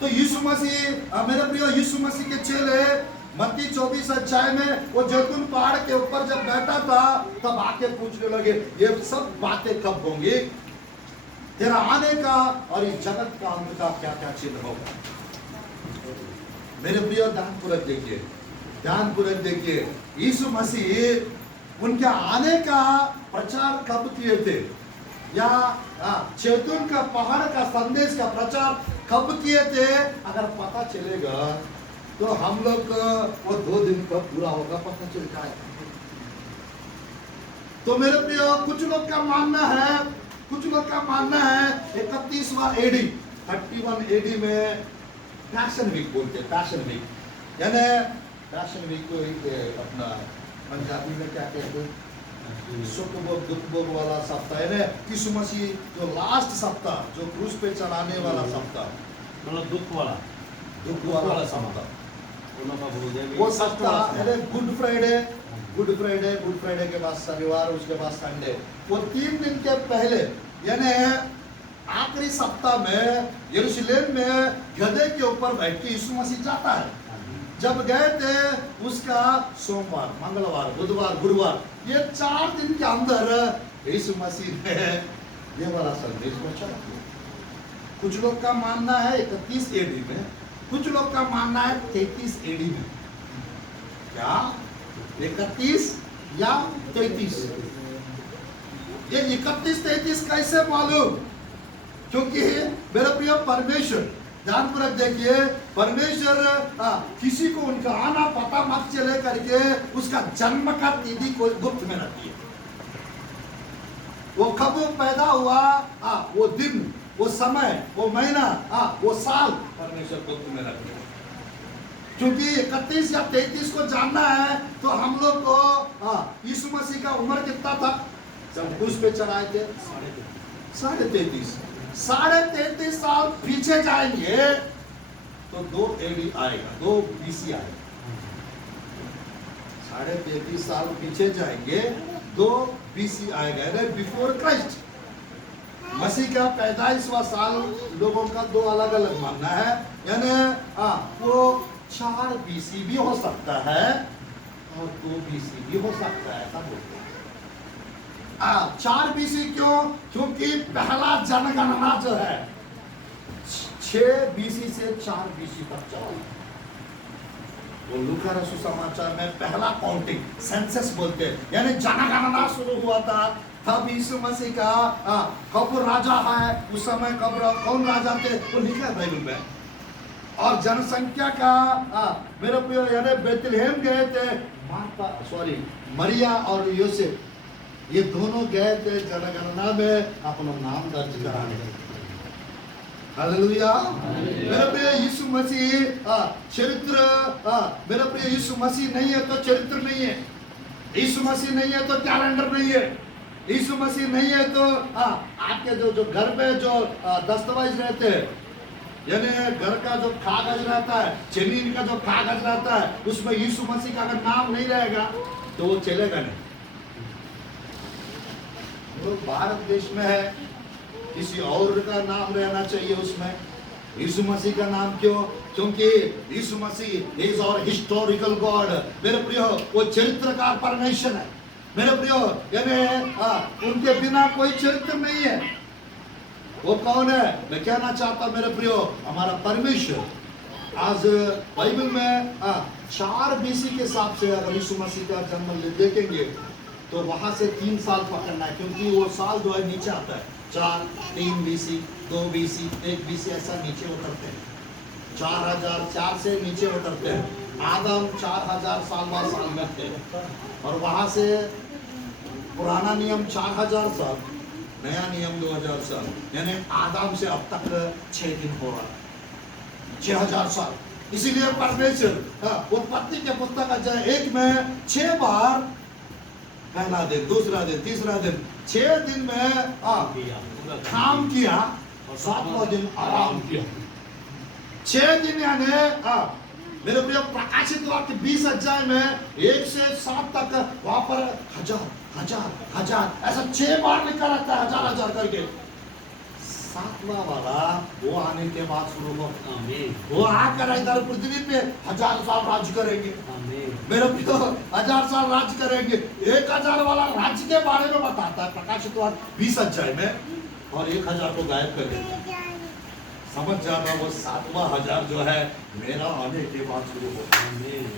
तो यीशु मसीह, मेरे प्रिय यीशु मसीह के चेले मत्ती 24 में वो जैतून पहाड़ के ऊपर जब बैठा था तब आके पूछने लगे ये सब बातें कब होंगी, तेरा आने का और इस जगत का अंत का क्या क्या चिन्ह होगा। मेरे प्रिय ध्यानपूर्वक देखिए, ध्यानपूर्वक देखिए, यीशु मसीह उनके आने का प्रचार कब किए थे, या जैतून का पहाड़ का संदेश का प्रचार कब किए थे? अगर पता चलेगा तो हम लोग वो 2 दिन कब पूरा होगा पता चल जाएगा। तो मेरे प्रिय कुछ लोग का मानना है 31वां एडी 31 एडी में पैशन वीक बोलते हैं। पैशन वीक यानी पैशन वीक को अपना पंजाबी में क्या कहते हैं, सुख भोग दुख भोग वाला सप्ताह है ना। यीशु मसीह जो लास्ट सप्ताह जो क्रूस पे चढ़ाने वाला सप्ताह, मतलब दुख वाला सप्ताह, उन्होंने बोल दिया वो सप्ताह है गुड फ्राइडे के बाद शनिवार, उसके बाद संडे, वो 3 दिन के पहले यानी आखिरी सप्ताह में यरूशलेम में गधे के ऊपर बैठ के यीशु मसीह जाता है। जब गए थे उसका सोमवार, मंगलवार, बुधवार, गुरुवार, ये 4 दिन के अंदर यीशु मसीह ने ये वाला संदेश पहुंचाया। कुछ लोग का मानना है 31 एडी में, कुछ लोग का मानना है 33 एडी में। क्या 31 या 33? ये 31-33 कैसे मालूम? क्योंकि मेरे प्रिय परमेश्वर, ध्यानपूर्वक देखिए, परमेश्वर किसी को उनका आना पता मत चले करके उसका जन्म का तिथि को गुप्त में रखी है। वो कब पैदा हुआ, वो दिन, वो समय, वो महीना, वो साल परमेश्वर गुप्त में रख दिया। क्योंकि 31 या 33 को जानना है तो हम लोग को यीशु मसीह का उम्र कितना था जब क्रूस पे चढ़ाए थे? 33.5 साल पीछे जाएंगे तो 2 एडी आएगा, 2 BC आएगा। 33.5 साल पीछे जाएंगे 2 BC आएगा, यानी बिफोर क्राइस्ट। मसीह का पैदाइशवा साल लोगों का 2 अलग अलग मानना है, यानी वो 4 BC भी हो सकता है और 2 BC भी हो सकता है, ऐसा बोलते हैं। 4 BC क्यों? क्योंकि पहला जनगणना जो है 6 BC से 4 BC तक चला। वो लूका रसूल समाचार में पहला काउंटिंग, सेंसस बोलते हैं, यानी जनगणना शुरू हुआ था। तब यीशु मसीह का कब राजा है, उस समय कब कौन राजा थे वो लिखा है बाइबल में। और जनसंख्या का मेरे प्रिय यानी बेथलेहम गए थे, मरिया और यूसुफ, ये दोनों गए थे जनगणना में अपना नाम दर्ज कराने। हालेलुया। मेरे प्रिय यीशु मसीह चरित्र, मेरे प्रिय यीशु मसीह नहीं है तो चरित्र नहीं है, यीशु मसीह नहीं है तो कैलेंडर नहीं है, यीशु मसीह नहीं है तो आपके जो घर पे जो दस्तावेज रहते हैं, यानी घर का जो कागज रहता है, जमीन का जो कागज रहता है, उसमें यीशु मसीह का अगर नाम नहीं रहेगा तो वो चलेगा नहीं। तो भारत देश में है, किसी और का नाम रहना चाहिए उसमें, यीशु मसीह का नाम क्यों? क्योंकि यीशु मसीह इज और हिस्टोरिकल गॉड। मेरे प्रिय वो चरित्रकार परमेश्वर है। मेरे प्रिय यानी उनके बिना कोई चरित्र नहीं है। वो कौन है? मैं कहना चाहता मेरे प्रियो, हमारा परमेश्वर। आज बाइबल में 4 BC के हिसाब से अगर यीशु मसीह का जन्म देखेंगे तो वहां से 3 साल पकड़ना है, क्योंकि वो साल जो है नीचे आता है। 4, 3 BC, 2 BC, 1 BC ऐसा नीचे उतरते हैं। 4004 से नीचे उतरते हैं। आदम 4000 साल में थे, और वहां से पुराना नियम 4000 साल, नया नियम 2000 साल, यानी आदम से अब तक 6 दिन हो रहा है, 6000 साल। इसीलिए परमेश्वर उत्पत्ति के पुस्तक अध्याय 1 में 6 बार, पहला दिन, दूसरा दिन, तीसरा दिन, 6 दिन में काम किया और 7वां दिन आराम किया। 6 दिन यानी मेरे प्रिय प्रकाशित वाक्य 20 अध्याय में 1 से 7 तक वहां पर हजार ऐसा 6 बार लिखा रहता है, हजार करके। 7वां वाला वो आने के बाद शुरू हो, वो आकर इधर पृथ्वी पे 1000 साल राज्य करेंगे। मेरे प्रिय 1000 साल राज्य करेंगे। 1000 वाला राज्य के बारे में बताता है प्रकाशित वाक्य 20 अध्याय में, और 1000 को गायब कर देता है। समझ जाना वो 7वां 1000 जो है मेरा आने के बाद शुरू होगा।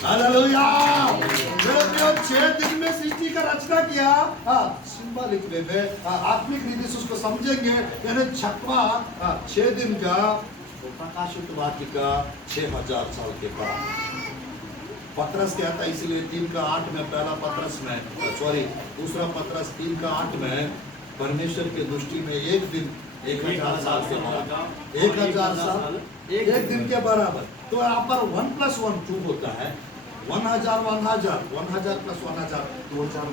हालेलुया। मेरे प्रियो 6 दिन में सृष्टि का रचना किया। सिंबॉलिक वे में आत्मिक रीति से उसको समझेंगे, यानी 6 दिन का तो प्रकाशित वाक्य का 6000 साल के बाद पत्रस कहता है, इसीलिए 3 का 8 में पहला पत्रस में दूसरा पत्रस 3 का 8 में परमेश्वर के दृष्टि में एक दिन 1000 साल के बराबर, 1000 साल एक दिन के बराबर। तो यहाँ पर 1 + 1 2 होता है, 1000 + 1000 2000।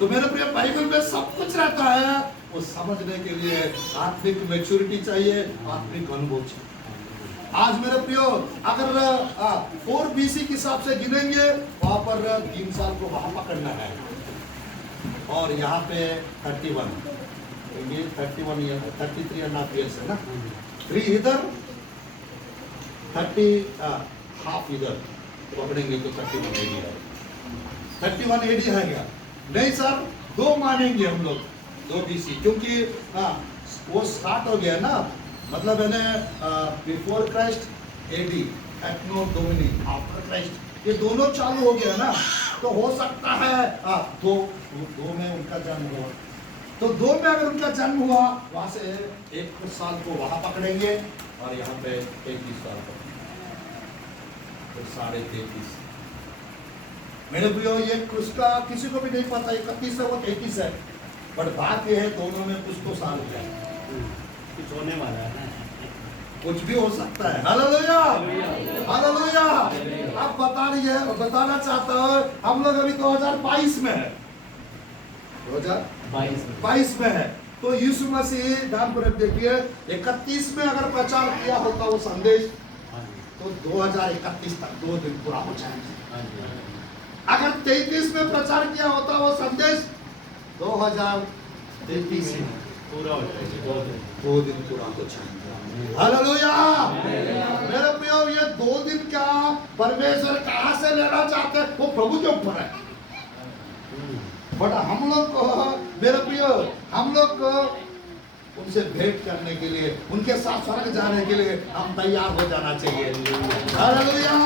तो मेरे प्रिय बाइबल में सब कुछ रहता है, वो समझने के लिए आत्मिक मैच्योरिटी चाहिए, आत्मिक अनुभव चाहिए। आज मेरे प्रियो अगर 4 BC के हिसाब से गिनेंगे, वहां पर 3 साल को वहां पकड़ना है, और यहाँ पे 31, ये 31 ईयर, 33.5 ईयर्स है ना, 3 इधर 30 हाफ इधर पकड़ेंगे तो 31 AD है। 31 AD है क्या? नहीं सर, 2 मानेंगे हम लोग, 2 BC, क्योंकि वो स्टार्ट हो गया ना, मतलब है before Christ AD, Acno Duminy after Christ, ये दोनों चालू हो गया ना। तो हो सकता है 2 में उनका जन्म हुआ, तो 2 में अगर उनका जन्म हुआ, वहां से 1 साल को वहां पकड़ेंगे, और यहाँ पे 33 साल तो 33.5। मेरे प्रियो ये उसका किसी को भी नहीं पता 31 है वो 33 है, बट बात ये है दोनों में कुछ तो साल गया, कुछ होने वाला है, कुछ भी हो सकता है। Hallelujah, hallelujah. अब बताना चाहता हूँ, हम लोग अभी 2022 में है, 2022 में है। तो यीशु मसीह ध्यान पर देखिए, 31 में अगर प्रचार किया होता वो संदेश, तो 2031 तक 2 दिन पूरा हो जाएगा। अगर 33 में प्रचार किया होता वो संदेश, 2033 में पूरा हो जाएगा, 2 दिन पूरा हो जाएगा। हालेलुया। मेरे प्रियो ये 2 दिन का परमेश्वर कहाँ से लेना चाहते हैं, वो प्रभु के ऊपर है। बट हम लोग को, मेरे प्रियो, हम लोग को उनसे भेंट करने के लिए, उनके साथ स्वर्ग जाने के लिए हम तैयार हो जाना चाहिए। हालेलुया।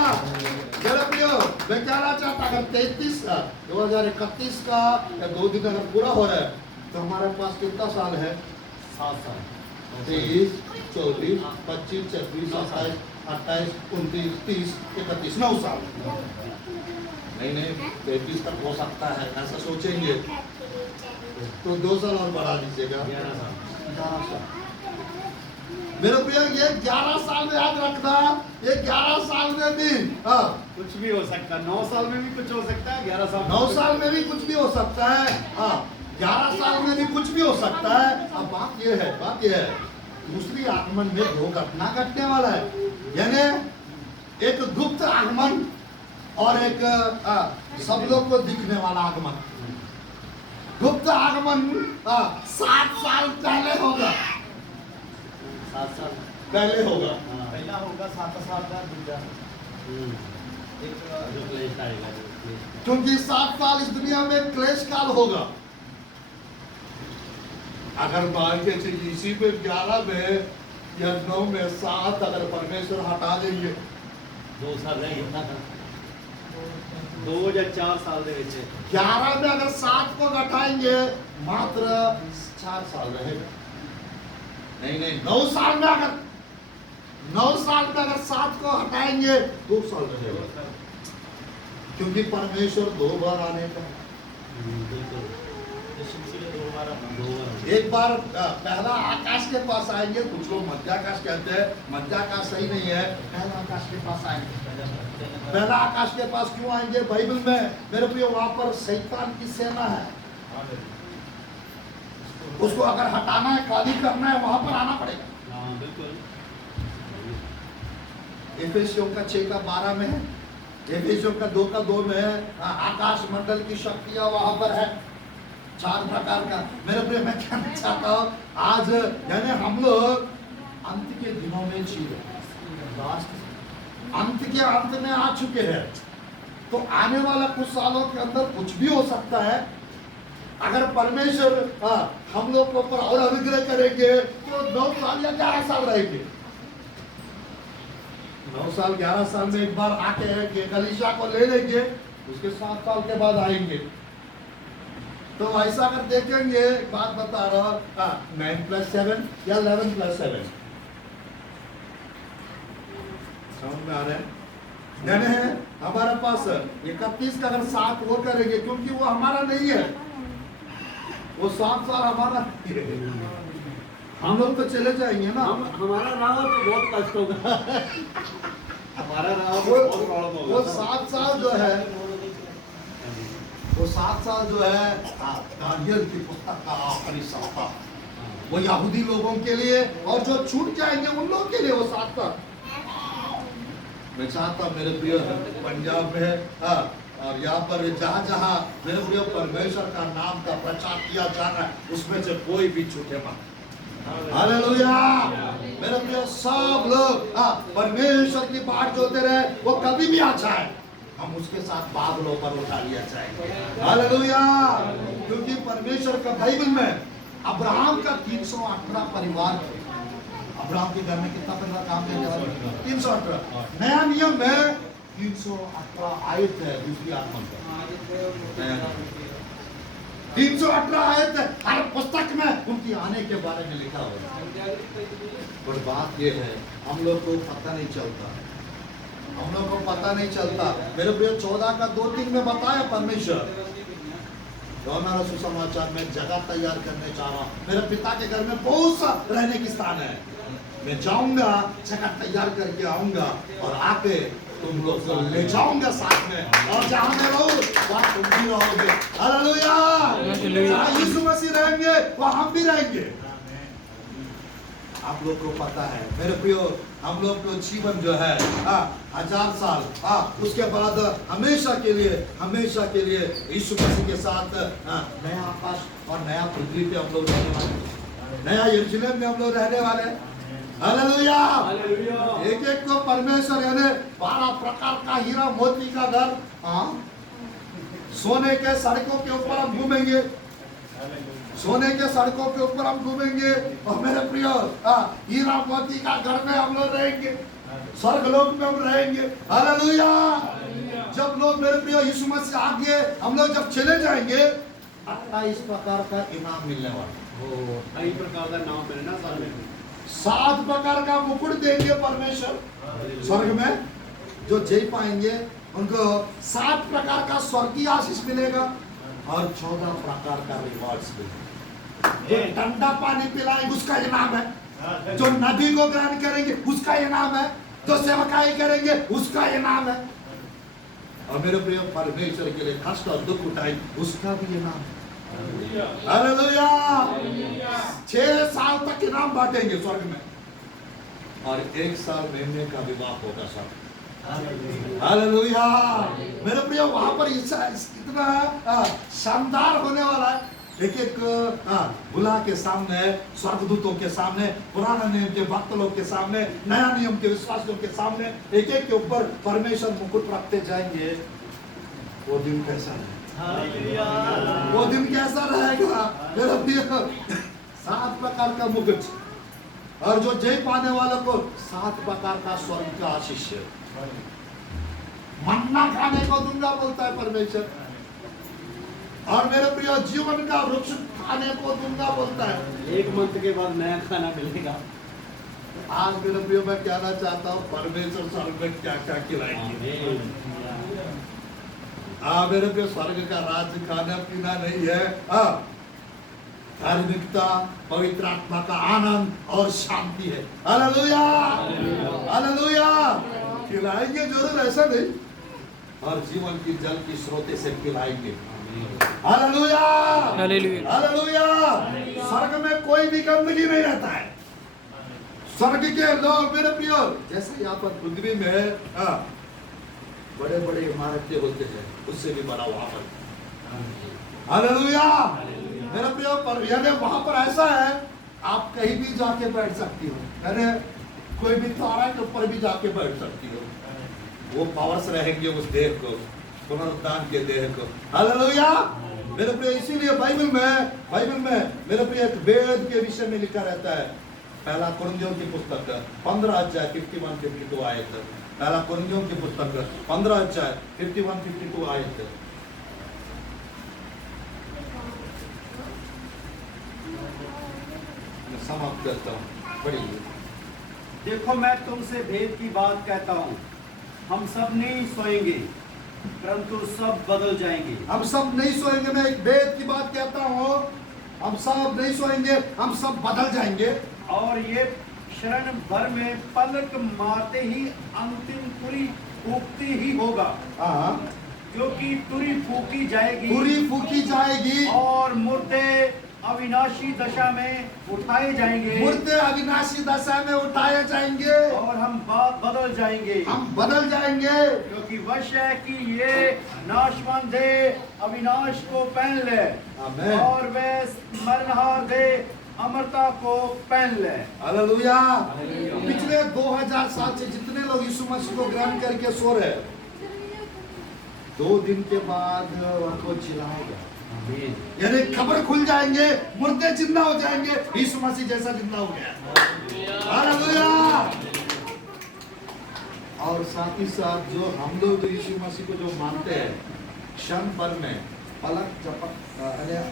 मेरे प्रियो मैं कहना चाहता, अगर 2031 का या 2 दिन अगर पूरा हो रहा है, तो हमारे पास कितना साल है? 7 साल, 23, 24, 25, 26, 27, 28, 29, 30, 31, 9 साल। नहीं 33 तक हो सकता है, ऐसा सोचेंगे तो 2 साल और बढ़ा दीजिएगा, 11 साल। मेरे प्रिय ये 11 साल में याद रखना, ये 11 साल में भी कुछ भी हो सकता है, 9 साल में भी कुछ हो सकता है, 11 साल 9 साल में भी कुछ भी हो सकता है, 11 साल में भी कुछ भी हो सकता है। अब बात ये है दूसरी आगमन में 2 घटना घटने वाला है, यानी एक गुप्त आगमन और एक सब लोग को दिखने वाला आगमन। गुप्त आगमन 7 साल पहले होगा, 7 साल पहले होगा, पहला होगा 7 साल का, दूसरा जो क्लेश आएगा, क्योंकि 7 साल इस दुनिया में क्लेश काल होगा। अगर मान के चलिए इसी में 11 में या 9 में 7 अगर परमेश्वर हटा देंगे 2 साल रह गए 2 या 4 साल दे विच 11 में अगर 7 को घटाएंगे मात्र 4 साल रहेगा। नहीं 9 साल में अगर 7 को हटाएंगे 2 साल रहेगा, क्योंकि परमेश्वर 2 बार आने का। बिल्कुल दो बार एक बार पहला आकाश के पास आएंगे, कुछ लोग मध्याकाश कहते हैं, मध्याकाश सही नहीं है, पहला आकाश के पास आएंगे। पहला आकाश के पास क्यों आएंगे? बाइबल में मेरे प्रिय वहां पर शैतान की सेना है, उसको अगर हटाना है, खाली करना है, वहां पर आना पड़ेगा। हाँ बिल्कुल। एफेसियों का 6 का 12 में है, एफेसियों का 2 का 2 में है। आकाश मंडल की शक्तियां वहां पर है 4 प्रकार का। मेरे प्रिय मैं कहना चाहता हूँ आज यानी हम लोग अंत के दिनों में जी अंत के अंत में आ चुके हैं, तो आने वाला कुछ सालों के अंदर कुछ भी हो सकता है। अगर परमेश्वर हम लोग के ऊपर और अनुग्रह करेंगे तो 9 साल या 11 साल रहेंगे। 9 साल 11 साल में एक बार आके कलीसिया को ले लेंगे, उसके 7 साल के बाद आएंगे। तो ऐसा अगर देखेंगे, एक बात बता रहा हूं, 9+7 या 11+7 समझ में आ रहा है? यानी हमारे पास 31 का अगर 7 वो करेंगे, क्योंकि वो हमारा नहीं है, वो 7 साल हमारा नहीं है। हम लोग तो चले जाएंगे ना। हमारा रहा तो बहुत कष्ट होगा। हमारा रहा तो बहुत प्रॉब्लम होगा। वो 7 साल जो है, वो 7 साल जो है दानियल की पुस्तक का आखिरी सप्ताह, वो यहूदी लोगों के लिए, और जो छूट जाएंगे उन लोगों के लिए वो 7 साल। मैं चाहता हूँ मेरे प्रिय पंजाब में और यहाँ पर जहाँ मेरे प्रिय परमेश्वर का नाम का प्रचार किया जा रहा है, उसमें से कोई भी छूटे मत। हालेलुया। मेरे प्रिय सब लोग परमेश्वर की बाट जोते रहे, वो कभी भी अच्छा है, हम उसके साथ बादलों पर उठा लिया जाएगा। हालेलुया। क्योंकि परमेश्वर का बाइबल में अब्राहम का 318 परिवार, अब्राहम के घर में कितना परिवार काम करने वाले? 318। नया नियम में 318 आयत है, दूसरी आत्मा का 318 आयत है, हर पुस्तक में उनकी आने के बारे में लिखा हुआ है। पर बात ये है, हम लोग को पता नहीं चलता, हम लोग को पता नहीं चलता। मेरे प्रिय 14 का 2-3 में बताया परमेश्वर, हमारा सुसमाचार में जगह तैयार करने चाह रहा हूँ, मेरे पिता के घर में बहुत सा रहने की स्थान है, मैं जाऊंगा, जगह तैयार करके आऊंगा और आके तुम लोग को ले जाऊंगा साथ में, और जहां मैं रहूं वहां तुम भी रहोगे। हालेलुया। जहां यीशु मसीह रहेंगे वहां हम भी रहेंगे। आप लोग को पता है मेरे प्रियो, हम लोग को जीवन जो है 1000 साल, उसके बाद हमेशा के लिए यीशु मसीह के साथ नया आकाश और नया पृथ्वी पे हम लोग रहने वाले, नया यरूशलेम में हम लोग रहने वाले। हालेलुया। एक एक को परमेश्वर यानी 12 प्रकार का हीरा मोती का घर, सोने के सड़कों के ऊपर हम घूमेंगे, सोने के सड़कों के ऊपर हम घूमेंगे, और मेरे प्रिय हीरा मोती का घर में हम लोग रहेंगे, स्वर्ग लोक में हम रहेंगे। हालेलुया। जब लोग मेरे प्रिय यीशु मसीह आगे हम लोग जब चले जाएंगे, 28 प्रकार का इनाम मिलने वाला, कई प्रकार का नाम मिलना साल में, 7 प्रकार का मुकुट देंगे परमेश्वर स्वर्ग में, जो जीत पाएंगे उनको 7 प्रकार का स्वर्गीय आशीष मिलेगा, और 14 प्रकार का रिवॉर्ड्स मिलेगा। जो ठंडा पानी पिलाएंगे उसका इनाम है, जो नदी को ग्रहण करेंगे उसका इनाम है, जो सेवकाई करेंगे उसका इनाम है, और मेरे प्रिय परमेश्वर के लिए कष्ट और दुख उठाए उसका भी इनाम है। हालेलुया। 6 साल तक इनाम बांटेंगे स्वर्ग में, और 1 साल महीने का विवाह होगा सब। हालेलुया। मेरे प्रिय वहां पर इतना शानदार होने वाला है, एक एक बुला के सामने, स्वर्गदूतों के सामने, पुराना नियम के भक्त लोग के सामने, नया नियम के विश्वासियों के सामने, एक एक के ऊपर परमेश्वर मुकुट रखते जाएंगे। वो दिन कैसा है? वो दिन कैसा रहेगा? मेरे प्रिय 7 प्रकार का मुकुट, और जो जय पाने वालों को 7 प्रकार का स्वर्ग का आशीष है। मन्ना खाने को दूंगा बोलता है परमेश्वर, और मेरे प्रिय जीवन का वृक्ष खाने को दूंगा बोलता है। 1 मंथ के बाद नया खाना मिलेगा। आज मेरे प्रिय मैं कहना चाहता हूँ, परमेश्वर स्वर्ग में क्या क्या खिलाएंगे। मेरे प्रिय स्वर्ग का राज्य खाना पीना नहीं है, धार्मिकता, पवित्र आत्मा का आनंद और शांति है। Hallelujah, hallelujah. खिलाएंगे जरूर, ऐसा नहीं, और जीवन की जल की स्रोते से पिलाएंगे। Hallelujah, hallelujah. स्वर्ग में कोई भी गंदगी नहीं रहता है। स्वर्ग के लोग मेरे प्रिय, जैसे यहाँ पर पृथ्वी में बड़े बड़े इमारतें होते हैं, उससे भी बड़ा वहां पर। हालेलुया, मेरे प्रिय, पर यानी वहां पर ऐसा है, आप कहीं भी जाके बैठ सकती हो, यानी कोई भी तारा के ऊपर भी जाके बैठ सकती हो। वो पावर्स रहेंगे उस देह को, पुनरुत्थान के देह को। हालेलुया, मेरे प्रिय। इसीलिए बाइबल में मेरे प्रिय एक वेद के विषय में लिखा रहता है। पहला कुरिन्थियों की पुस्तक 15 अध्याय 51-52 आयत। पहला कुरिन्थियों की पुस्तक 15 अध्याय 51-52 आयत। समाप्त करता हूँ, पढ़िए। देखो मैं तुमसे भेद की बात कहता हूँ, हम सब नहीं सोएंगे परंतु सब बदल जाएंगे। हम सब नहीं सोएंगे, मैं एक भेद की बात कहता हूँ, हम सब नहीं सोएंगे, हम सब बदल जाएंगे। और ये क्षण भर में पलक मारते ही अंतिम तुरी फूकती ही होगा, क्योंकि तुरी फूकी जाएगी, तुरी फूकी जाएगी, और मुर्दे अविनाशी दशा में उठाए जाएंगे, मुर्दे अविनाशी दशा में उठाए जाएंगे, और हम बदल जाएंगे, हम बदल जाएंगे। क्योंकि वश है कि ये नाशवान देह अविनाश को पहन ले, आमीन। और वे मरणहार देह अमरता को पहन ले। हालेलुया। पिछले 2000 साल से जितने लोग यीशु मसीह को ग्रहण करके सो रहे, 2 दिन के बाद उनको जिलाएगा, यानी खबर खुल जाएंगे, मुर्दे जिंदा हो जाएंगे, यीशु मसीह जैसा जिंदा हो गया। हालेलुया। और साथ ही साथ जो हम लोग यीशु मसीह को जो मानते हैं, क्षण भर में पलक झपक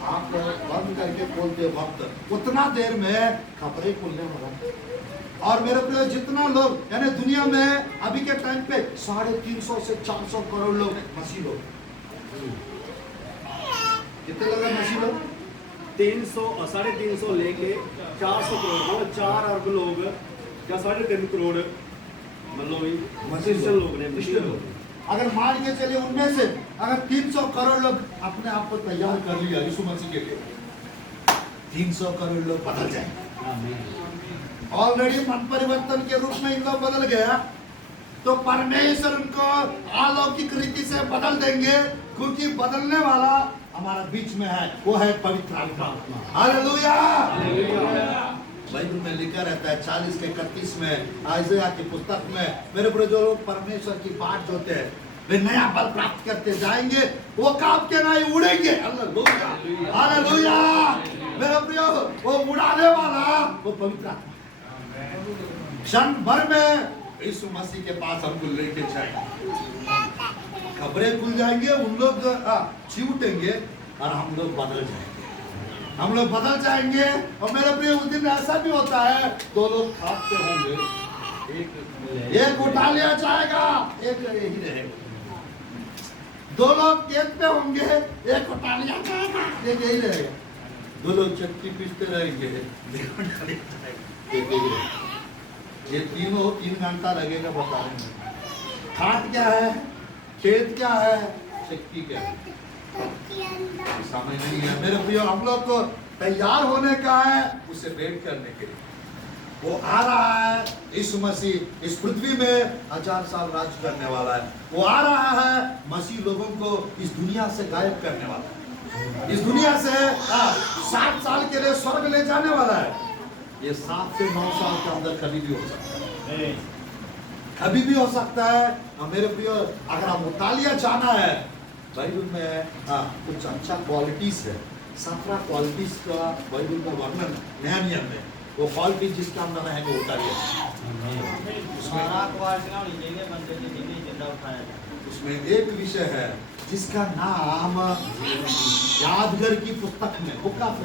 आंख बंद करके खोलते वक्त उतना देर में खबरें खुलने वाला। और मेरे प्रिय, जितना लोग यानी दुनिया में अभी के टाइम पे 350 से 400 करोड़ लोग मसीह लोग। कितने लोग हैं मसीह लोग? 350 लेके 400 करोड़, मतलब 4 अरब लोग या 3.5 करोड़, मतलब मसीह लोग ने, क्रिश्चियन लोग। अगर मान के चले उनमें से अगर 300 करोड़ लोग अपने आप को तैयार कर लिया यीशु मसीह के लिए, 300 करोड़ लोग बदल जाएंगे। ऑलरेडी मन परिवर्तन के रूप में इन लोग बदल गया, तो परमेश्वर उनको अलौकिक रीति से बदल देंगे, क्योंकि बदलने वाला हमारा बीच में है, वो है पवित्र आत्मा। हालेलुया। बाइबल में लिखा रहता है 40 के 31 में, आइज़ाया की पुस्तक में, मेरे प्रिय, जो लोग परमेश्वर की बाट जोते हैं वे नया बल प्राप्त करते जाएंगे, वो कांप के नहीं उड़ेंगे। Hallelujah, hallelujah. मेरे प्रिय, वो उड़ाने वाला वो पवित्र आत्मा। क्षण भर में यीशु मसीह के पास हमको लेके जाएंगे, खबरें खुल जाएंगे, उन लोग चिउटेंगे और हम लोग बदल जाएंगे, हम लोग बदल जाएंगे। और मेरे प्रिय, उस दिन ऐसा भी होता है, 2 लोग खाते होंगे, एक उठा लिया जाएगा, एक यही रहेगा। 2 लोग खेत पे होंगे, एक उठा लिया जाएगा, एक यही रहेगा। 2 लोग चक्की पीसते रहेंगे, एक उठा लिया जाएगा, एक यही रहेगा। ये 3 घंटा लगेगा बताने में। खाट क्या है, खेत क्या है, चक्की क्या है, समझ नहीं है। मेरे प्रिय, हम लोग को तैयार होने का है उसे वेट करने के लिए। वो आ रहा है, यीशु मसीह इस पृथ्वी में 1000 साल राज करने वाला है। वो आ रहा है मसीह लोगों को इस दुनिया से गायब करने वाला है, इस दुनिया से 7 साल के लिए स्वर्ग ले जाने वाला है। ये 7 से 9 साल के अंदर कभी भी हो सकता है, कभी भी हो सकता है। मेरे प्रिय, अगर हम इतालिया जाना है, बाइबल में कुछ अच्छा क्वालिटीज है, 17 क्वालिटीज का बाइबल का वर्णन नया नियम में, वो क्वालिटी जिसका अंदर है वो उतारिए। उसमें उसमें एक विषय है जिसका नाम यादगार की पुस्तक में, बुक ऑफ